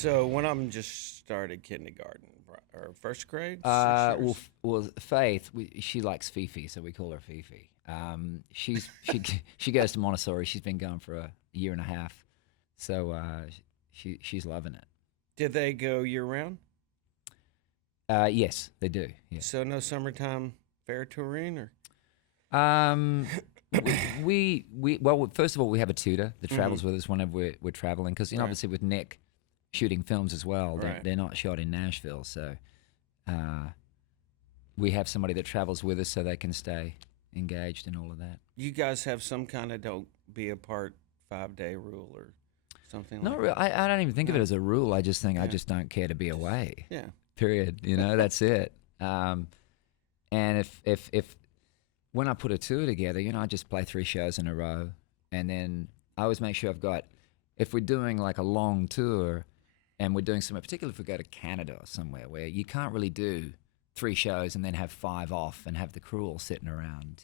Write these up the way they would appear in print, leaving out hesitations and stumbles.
So one of them just started kindergarten or first grade. 6 Well, years. Faith, she likes Fifi, so we call her Fifi. She goes to Montessori. She's been going for a year and a half, so she's loving it. Did they go year round? Yes, they do. Yeah. So no summertime fair touring or. Um, well, first of all, we have a tutor that travels with us whenever we're traveling, because Right. obviously with Nick shooting films as well, Right. they're not shot in Nashville, so we have somebody that travels with us so they can stay engaged in all of that. You guys have some kind of don't be apart 5-day rule or something Not like really. that? I don't even think of it as a rule. I just think I Yeah. just don't care to be away. Yeah. Period. That's it. And if when I put a tour together, I just play 3 shows in a row, and then I always make sure I've got. If we're doing like a long tour, and we're doing somewhere, particularly if we go to Canada or somewhere where you can't really do 3 shows and then have 5 off and have the crew all sitting around,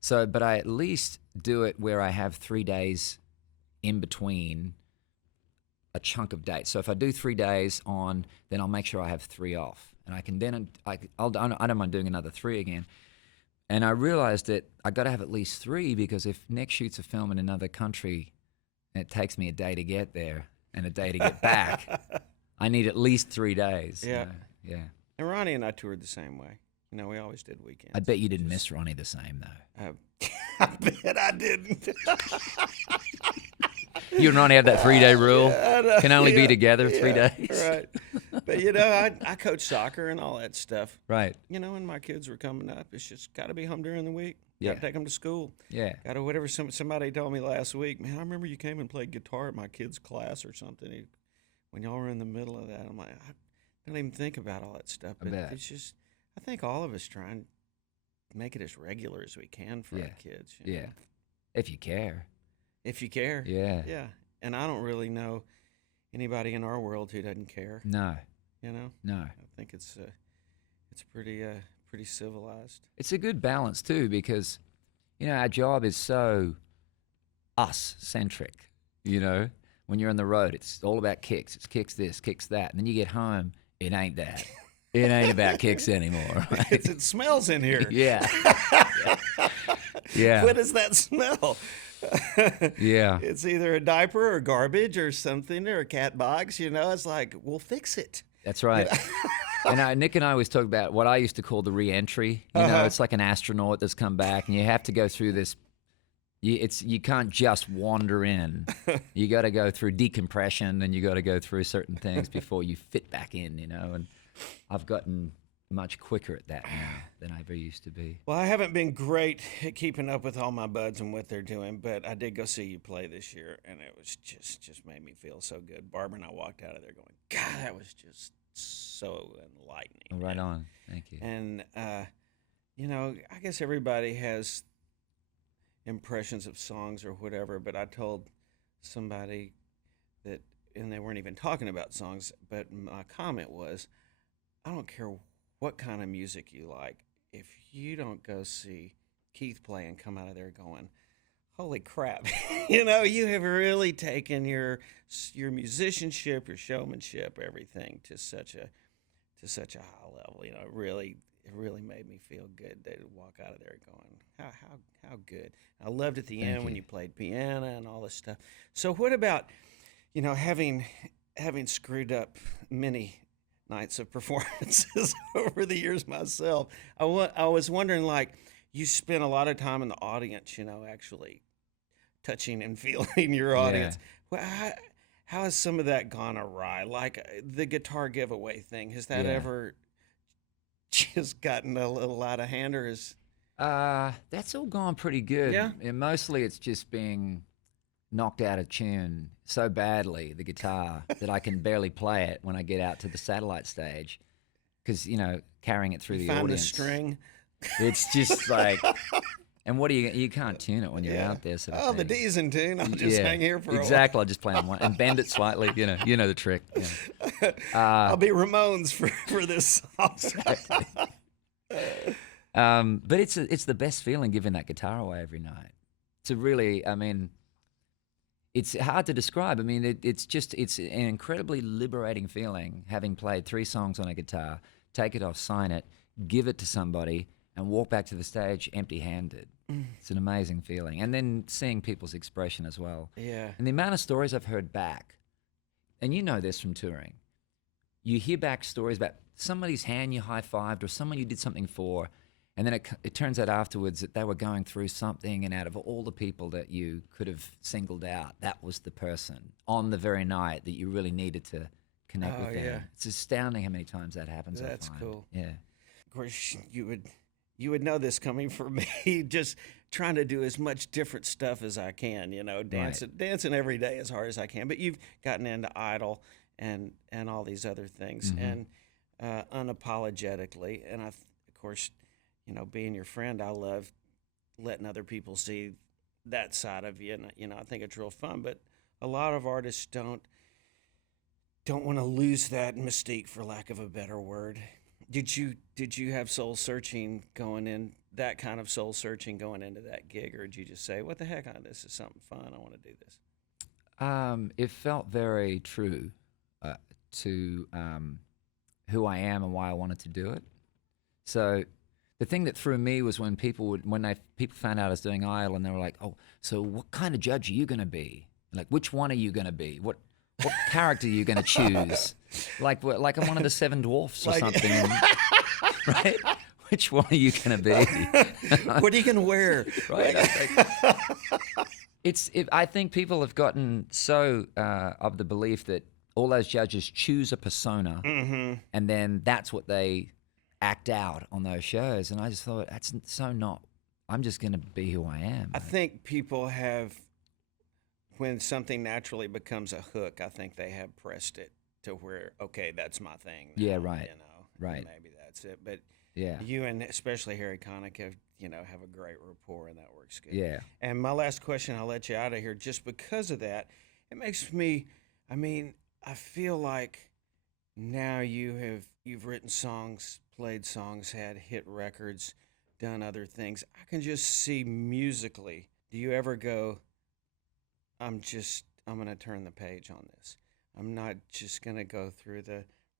So, but I at least do it where I have 3 days in between a chunk of dates. So if I do 3 days on, then I'll make sure I have 3 off, and I can then I don't mind doing another 3 again. And I realized that I got to have at least 3, because if Nick shoots a film in another country and it takes me a day to get there and a day to get back, I need at least 3 days. Yeah. Yeah. And Ronnie and I toured the same way. We always did weekends. I bet you didn't miss Ronnie the same, though. I bet I didn't. You and Ronnie have that 3-day rule. I know, Can only be yeah, together 3 yeah, days. Right. But I coach soccer and all that stuff. Right. When my kids were coming up, it's just got to be home during the week. Yeah. Got to take them to school. Yeah. Got to whatever. Somebody told me last week, man, I remember you came and played guitar at my kid's class or something. When y'all were in the middle of that, I'm like, I don't even think about all that stuff. But bet. it's just, I think all of us try and make it as regular as we can for our kids. Yeah. If you care. If you care. Yeah. Yeah. And I don't really know anybody in our world who doesn't care. No. No. I think it's pretty civilized. It's a good balance too, because our job is so us centric. When you're on the road, it's all about kicks. It's kicks this, kicks that, and then you get home, it ain't that. It ain't about kicks anymore. Right? It smells in here. Yeah. Yeah. What does that smell? Yeah. It's either a diaper or garbage or something or a cat box. It's like, we'll fix it. That's right. And Nick and I always talk about what I used to call the re-entry. It's like an astronaut that's come back, and you have to go through this. You can't just wander in. You got to go through decompression, and you got to go through certain things before you fit back in. And I've gotten much quicker at that now than I ever used to be. Well, I haven't been great at keeping up with all my buds and what they're doing, but I did go see you play this year, and it was just made me feel so good. Barbara and I walked out of there going, God, that was just so enlightening. Right on. Thank you. And, I guess everybody has impressions of songs or whatever, but I told somebody that, and they weren't even talking about songs, but my comment was, I don't care what kind of music you like, if you don't go see Keith play and come out of there going, holy crap, you have really taken your musicianship, your showmanship, everything to such a high level. It really made me feel good to walk out of there going, how good. I loved at the end when you played piano and all this stuff. So what about, having screwed up many nights of performances over the years myself, I was wondering, you spent a lot of time in the audience, actually touching and feeling your audience. Yeah. Well, how has some of that gone awry? Like the guitar giveaway thing, has that ever just gotten a little out of hand, or is? That's all gone pretty good. Yeah. And mostly it's just being knocked out of tune so badly, the guitar, that I can barely play it when I get out to the satellite stage, because carrying it through the Find audience. the string. It's just like, and what do you can't tune it when you're out there. Sort of the thing. D's in tune. I'll just hang here for exactly. I'll just play on one and bend it slightly. You know the trick. I'll be Ramones for this song. But it's the best feeling giving that guitar away every night. To really, it's hard to describe. I mean, it's an incredibly liberating feeling having played 3 songs on a guitar, take it off, sign it, give it to somebody, and walk back to the stage empty-handed. It's an amazing feeling. And then seeing people's expression as well. Yeah. And the amount of stories I've heard back, and you know this from touring, you hear back stories about somebody's hand you high-fived or someone you did something for, and then it turns out afterwards that they were going through something, and out of all the people that you could have singled out, that was the person on the very night that you really needed to connect with them. Yeah. It's astounding how many times that happens. That's I find. cool. Yeah. Of course, you would know this coming from me. Just trying to do as much different stuff as I can. Dancing every day as hard as I can. But you've gotten into Idol and all these other things, and unapologetically. And of course, being your friend, I love letting other people see that side of you. And I think it's real fun. But a lot of artists don't want to lose that mystique, for lack of a better word. Did you have soul searching going in, that kind of soul searching going into that gig, or did you just say, "What the heck? This is something fun. I want to do this"? It felt very true to who I am and why I wanted to do it. So the thing that threw me was when people found out I was doing Idol, and they were like, "Oh, so what kind of judge are you going to be? Like, which one are you going to be? What character are you going to choose? Like I'm one of the 7 dwarfs or something, right? Which one are you going to be? What are you going to wear?" Right? I think people have gotten so of the belief that all those judges choose a persona, and then that's what they act out on those shows. And I just thought, that's so not. I'm just going to be who I am. I think people have, when something naturally becomes a hook, I think they have pressed it to where, okay, that's my thing now, Yeah, right. Right. Maybe that's it. But yeah, you and especially Harry Connick have a great rapport, and that works good. Yeah. And my last question, I'll let you out of here. Just because of that, it makes me, I feel like now you've written songs, played songs, had hit records, done other things. I can just see musically. Do you ever go, I'm going to turn the page on this. I'm not just going to go through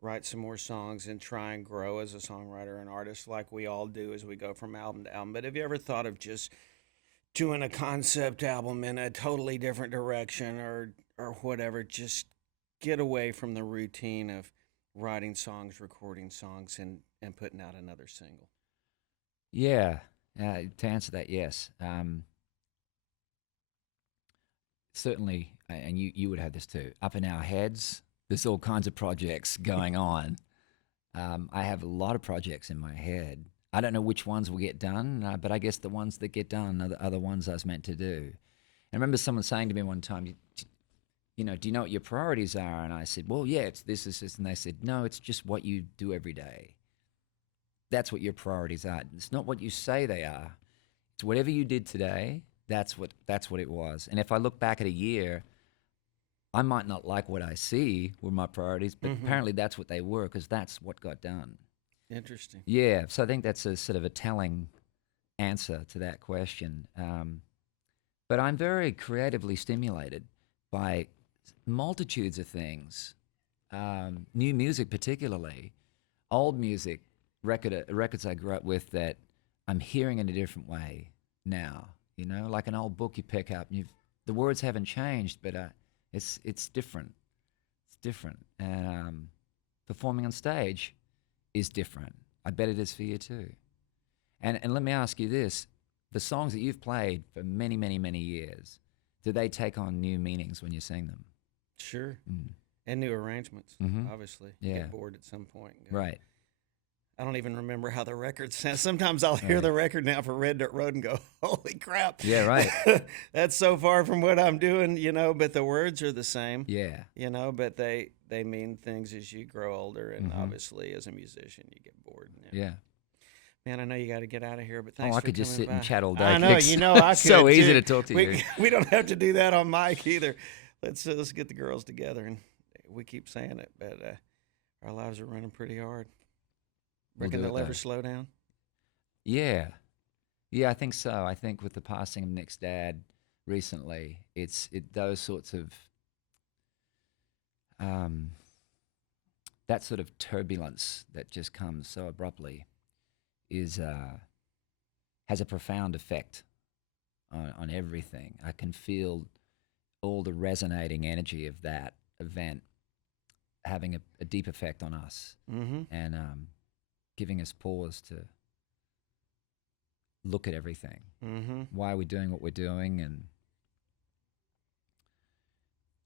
write some more songs and try and grow as a songwriter and artist like we all do as we go from album to album. But have you ever thought of just doing a concept album in a totally different direction or whatever? Just get away from the routine of writing songs, recording songs, and putting out another single. Yeah. To answer that, yes. Certainly, and you would have this too, up in our heads, there's all kinds of projects going on. I have a lot of projects in my head. I don't know which ones will get done, but I guess the ones that get done are the ones I was meant to do. I remember someone saying to me one time, do you know what your priorities are? And I said, well, yeah, it's this. And they said, no, it's just what you do every day. That's what your priorities are. It's not what you say they are. It's whatever you did today. That's what it was. And if I look back at a year, I might not like what I see were my priorities, but apparently that's what they were, because that's what got done. Interesting. Yeah, so I think that's a sort of a telling answer to that question. But I'm very creatively stimulated by multitudes of things, new music particularly, old music, records I grew up with that I'm hearing in a different way now. Like an old book you pick up, and the words haven't changed, but it's different. It's different, and performing on stage is different. I bet it is for you too. And let me ask you this: the songs that you've played for many, many, many years, do they take on new meanings when you sing them? Sure. And new arrangements, obviously. Yeah. You get bored at some point. Right. I don't even remember how the record sounds. Sometimes I'll hear the record now for Red Dirt Road and go, holy crap. Yeah, right. That's so far from what I'm doing, but the words are the same. Yeah. But they mean things as you grow older, and obviously as a musician you get bored. Yeah. Man, I know you got to get out of here, but thanks I for could just sit coming and by. chat all day. I know, Kix. I could so easy too. to talk to you. We don't have to do that on mic either. Let's get the girls together, and we keep saying it, but our lives are running pretty hard. Reckon they'll ever slow down? Yeah. Yeah, I think so. I think with the passing of Nick's dad, recently. Those sorts of um, that sort of turbulence that just comes so abruptly is has a profound effect on everything. I can feel all the resonating energy of that event having a deep effect on us, Mm-hmm. and giving us pause to look at everything. Mm-hmm. Why are we doing what we're doing? And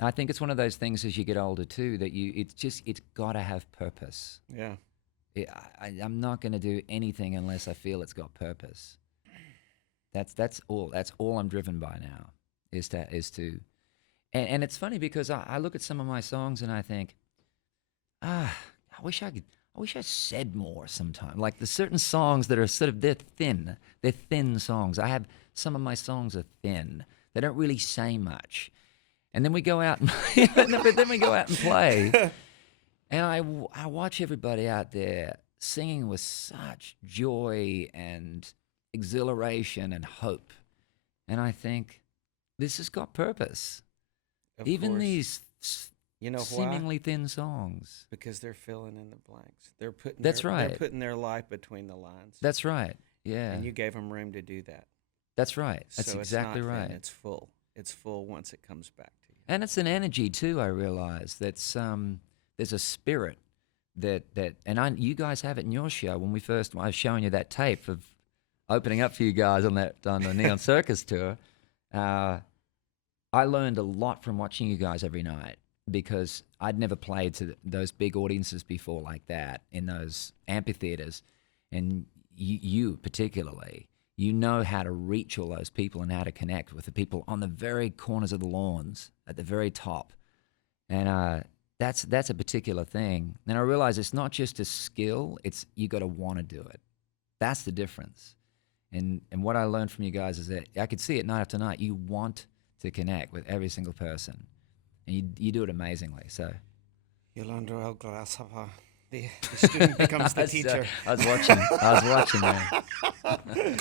I think it's one of those things as you get older too that it's got to have purpose. Yeah. I'm not going to do anything unless I feel it's got purpose. That's all. That's all I'm driven by now. And it's funny because I look at some of my songs and I think, I wish I could. I wish I said more sometime. Like there's certain songs that are sort of they're thin. They're thin songs. I have some of my songs are thin. They don't really say much. And then we go out and but then we go out and play. And I watch everybody out there singing with such joy and exhilaration and hope. And I think this has got purpose. Of Even course. these You know why? seemingly thin songs. Because they're filling in the blanks. They're putting. That's They're right. putting their life between the lines. That's right. Yeah. And you gave them room to do that. That's right. That's So exactly it's not right. thin, it's full. It's full once it comes back to you. And it's an energy too. I realize that's there's a spirit that you guys have it in your show. When I was showing you that tape of opening up for you guys on the Neon Circus tour. I learned a lot from watching you guys every night because I'd never played to those big audiences before like that in those amphitheaters, and you particularly. You know how to reach all those people and how to connect with the people on the very corners of the lawns at the very top. And that's a particular thing. And I realize it's not just a skill, it's you got to want to do it. That's the difference. And what I learned from you guys is that I could see it night after night. You want to connect with every single person. And you do it amazingly. So Yolanda El Grasshopper. The student becomes the teacher. I was watching, man.